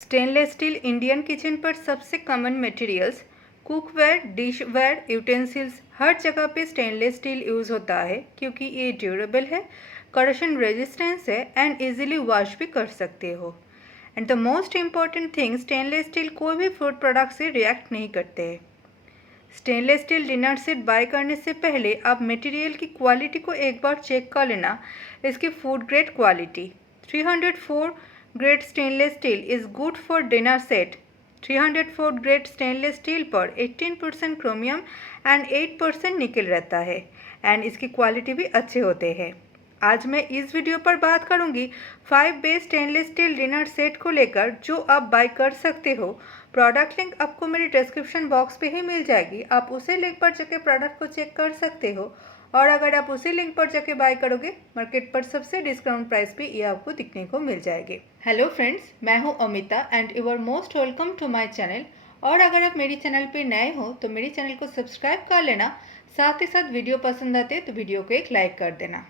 Stainless steel Indian kitchen पर सबसे common materials cookware, dishware, utensils हर जगह पे स्टेनलेस स्टील यूज़ होता है क्योंकि ये ड्यूरेबल है, करशन रेजिस्टेंस है एंड इजीली वॉश भी कर सकते हो। And the most important thing, stainless steel कोई भी फूड प्रोडक्ट से रिएक्ट नहीं करते हैं। Stainless steel dinner set buy करने से पहले आप मटेरियल की क्वालिटी को एक बार चेक कर लेना। इसकी food grade quality 304 grade stainless steel is good for dinner set. 304 grade stainless steel पर 18% क्रोमियम एंड 8% निकल रहता है एंड इसकी क्वालिटी भी अच्छे होते हैं। आज मैं इस वीडियो पर बात करूंगी 5 best stainless steel dinner set को लेकर जो आप बाय कर सकते हो। प्रोडक्ट लिंक आपको मेरे डिस्क्रिप्शन बॉक्स पे ही मिल जाएगी, आप उसे लिंक पर जाके प्रोडक्ट को चेक कर सकते हो। और अगर आप उसी लिंक पर जाके बाय करोगे मार्केट पर सबसे डिस्काउंट प्राइस पे ये आपको दिखने को मिल जाएगी। हेलो फ्रेंड्स, मैं हूँ Amita and you are most welcome to my channel. और अगर आप मेरी चैनल पे नए हो तो मेरी चैनल को सब्सक्राइब कर लेना, साथ ही साथ वीडियो पसंद आते तो वीडियो को एक लाइक कर देना।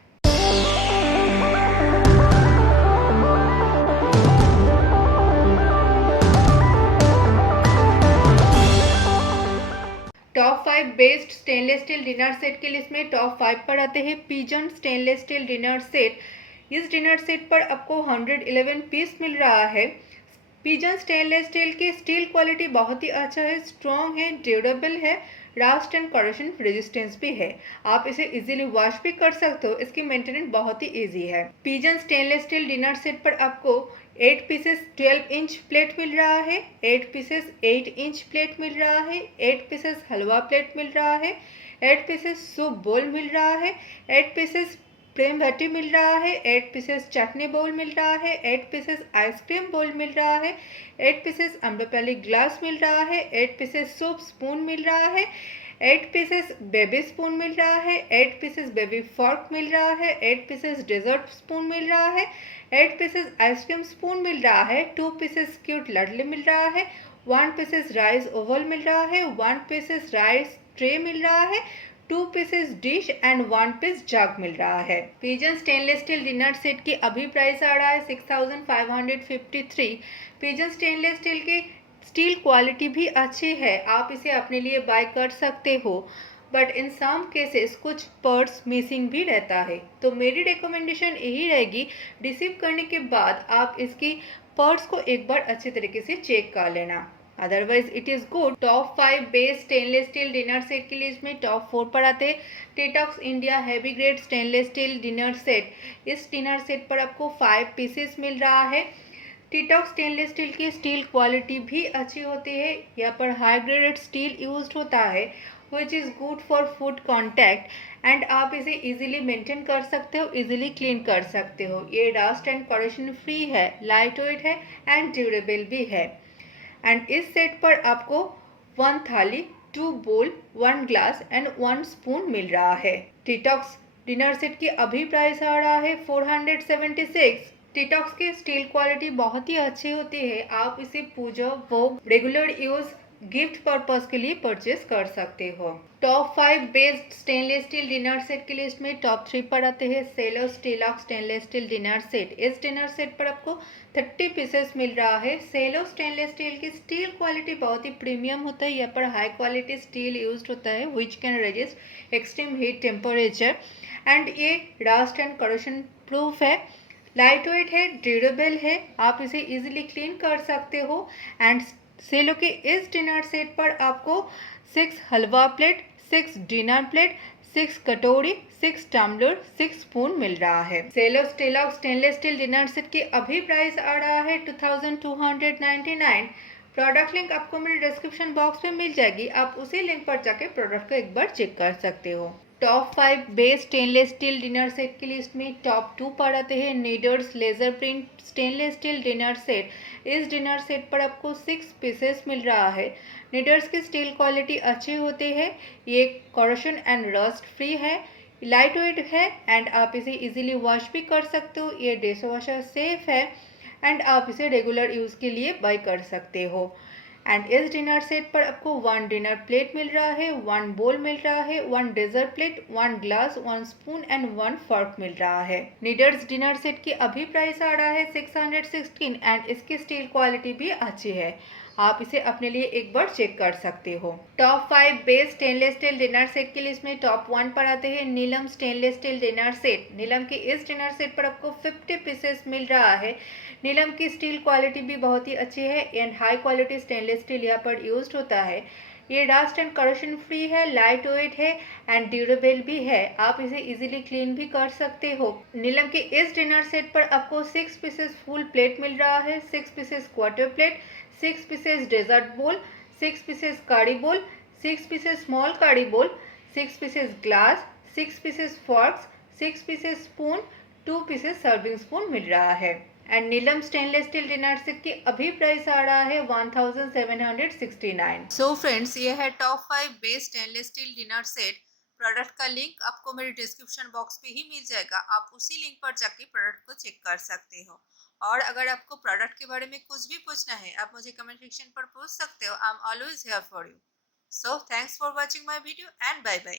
Top 5 best stainless steel dinner set की लिस्ट में टॉप 5 पर आते हैं pigeon stainless steel dinner set. इस डिनर सेट पर आपको 111 पीस मिल रहा है। पिजन स्टेनलेस स्टील की स्टील क्वालिटी बहुत ही अच्छा है, स्ट्रॉन्ग है, ड्यूरेबल है, रास्ट एंड करोशन रेजिस्टेंस भी है। आप इसे इजीली वॉश भी कर सकते हो, इसकी मेंटेनेंस बहुत ही इजी है। Pigeon stainless steel dinner set पर आपको 8 पीसेस 12 इंच प्लेट मिल रहा है, 8 पीसेस 8 इंच प्लेट मिल रहा है, 8 पीसेस हलवा प्लेट मिल रहा है, 8 पीसेस सूप बोल मिल रहा है, 8 पीसेस प्लेन भट्टी मिल रहा है, 8 पीसेस चटनी बोल मिल रहा है, 8 पीसेस आइसक्रीम बोल मिल रहा है, 8 पीसेस अम्रपाली ग्लास मिल रहा है, 8 पीसेस सूप स्पून मिल रहा है, 8 पीसेस बेबी स्पून मिल रहा है, 8 पीसेस बेबी फॉर्क मिल रहा है, 8 पीसेस डेजर्ट स्पून मिल रहा है, 8 पीसेस आइसक्रीम स्पून मिल रहा है, 2 पीसेस क्यूट लडली मिल रहा है, 1 पीसेस राइस ओवल मिल रहा है, 1 पीसेस राइस ट्रे मिल रहा है, 2 पीसेस डिश एंड 1 पीस जग मिल रहा है। Pigeon stainless steel dinner set की अभी प्राइस आ रहा है 6553। पिजन स्टेनलेस स्टील की स्टील क्वालिटी भी अच्छी है, आप इसे अपने लिए बाय कर सकते हो, बट इन सम केसेस कुछ पार्ट्स मिसिंग भी रहता है। तो मेरी रिकमेंडेशन यही रहेगी, रिसीव करने के बाद आप इसकी पार्ट्स को एक बार अच्छे तरीके से चेक कर लेना, otherwise it is good. Top 5 best stainless steel dinner set की लिस्ट में टॉप 4 पर आते हैं टीटॉक्स India heavy grade stainless steel dinner set. इस डिनर सेट पर आपको 5 पीसेस मिल रहा है। टीटॉक्स स्टेनलेस स्टील की स्टील क्वालिटी भी अच्छी होती है, यहाँ पर हाई ग्रेडेड स्टील यूज होता है which is good for food contact and आप इसे इजीली मेंटेन कर सकते हो, इजीली क्लीन कर सकते हो। ये डस्ट एंड करेक्शन फ्री है, लाइट वेट है एंड ड्यूरेबल भी है। एंड इस सेट पर आपको 1 थाली, 2 बोल, 1 ग्लास एंड 1 स्पून मिल रहा है। टीटॉक्स डिनर सेट की अभी प्राइस आ रहा है 476। टीटॉक्स की स्टील क्वालिटी बहुत ही अच्छी होती है, आप इसे पूजा, भोग, रेगुलर यूज, गिफ्ट पर्पस के लिए परचेज कर सकते हो। Top 5 best stainless steel dinner set की लिस्ट में टॉप 3 पर आते हैं सेलो स्टीलॉक्स स्टेनलेस स्टील डिनर सेट। इस डिनर सेट पर आपको 30 पीसेस मिल रहा है। सेलो स्टेनलेस स्टील की स्टील क्वालिटी बहुत ही प्रीमियम होता है, यहाँ पर हाई क्वालिटी स्टील यूज होता है which can resist extreme heat temperature and ये रस्ट एंड करोशन प्रूफ है, लाइट वेट है, ड्यूरेबल है, आप इसे इजीली क्लीन कर सकते हो। एंड सेलो के इस डिनर सेट पर आपको 6 हलवा प्लेट, 6 डिनर प्लेट, 6 कटोरी, 6 टम्बलर, 6 स्पून मिल रहा है। सेलो स्टीलॉक्स स्टेनलेस स्टील डिनर सेट की अभी प्राइस आ रहा है 2299। प्रोडक्ट लिंक आपको मेरे डिस्क्रिप्शन बॉक्स में मिल जाएगी, आप उसी लिंक पर जाके प्रोडक्ट को एक बार चेक कर सकते हो। Top 5 best stainless steel dinner set की लिस्ट में टॉप 2 पर आते हैं नीडर्स laser print stainless steel dinner set. इस डिनर सेट पर आपको 6 पीसेस मिल रहा है। नीडर्स की स्टील क्वालिटी अच्छी होती है, ये करोशन एंड रस्ट फ्री है, लाइट वेट है एंड आप इसे इजीली वॉश भी कर सकते हो, ये डिश वॉशर सेफ है एंड आप इसे रेगुलर यूज़ के लिए बाय कर सकते हो। एंड इस डिनर सेट पर आपको 1 डिनर प्लेट मिल रहा है, 1 बोल मिल रहा है, 1 dessert plate, 1 glass, 1 spoon and 1 fork मिल रहा है। नीडर्स डिनर सेट की अभी प्राइस आ रहा है 616 एंड इसकी स्टील क्वालिटी भी अच्छी है। आप इसे अपने लिए एक बार चेक कर सकते हो। Top 5 best stainless steel dinner set की लिस्ट में टॉप 1 पर आते हैं नीलम स्टेनलेस स्टील डिनर सेट। नीलम के इस डिनर सेट पर आपको 50 पीसेस मिल रहा है। नीलम की स्टील क्वालिटी भी बहुत ही अच्छी है and high quality stainless steel यहाँ पर यूज होता है। ये डस्ट एंड करोशन फ्री है, लाइट वेट है एंड ड्यूरेबल भी है। आप इसे इजीली क्लीन भी कर सकते हो। नीलम के इस डिनर सेट पर आपको 6 पीसेस फुल प्लेट मिल रहा है, 6 pieces quarter plate, 6 pieces dessert bowl, 6 pieces कड़ी बोल, 6 पीसेस स्मॉल कड़ी bowl, 6 pieces glass, 6 pieces forks, 6 pieces spoon, 2 pieces serving spoon मिल रहा है। And Neelam stainless steel dinner set की अभी प्राइस आ रहा है 1769। सो फ्रेंड्स, ये है top 5 best stainless steel dinner set. Product का लिंक आपको मेरे डिस्क्रिप्शन बॉक्स पे ही मिल जाएगा। आप उसी लिंक पर जाके प्रोडक्ट को चेक कर सकते हो। और अगर आपको प्रोडक्ट के बारे में कुछ भी पूछना है, आप मुझे कमेंट सेक्शन पर पूछ सकते हो। I am always here for you. So thanks for watching my video and bye bye.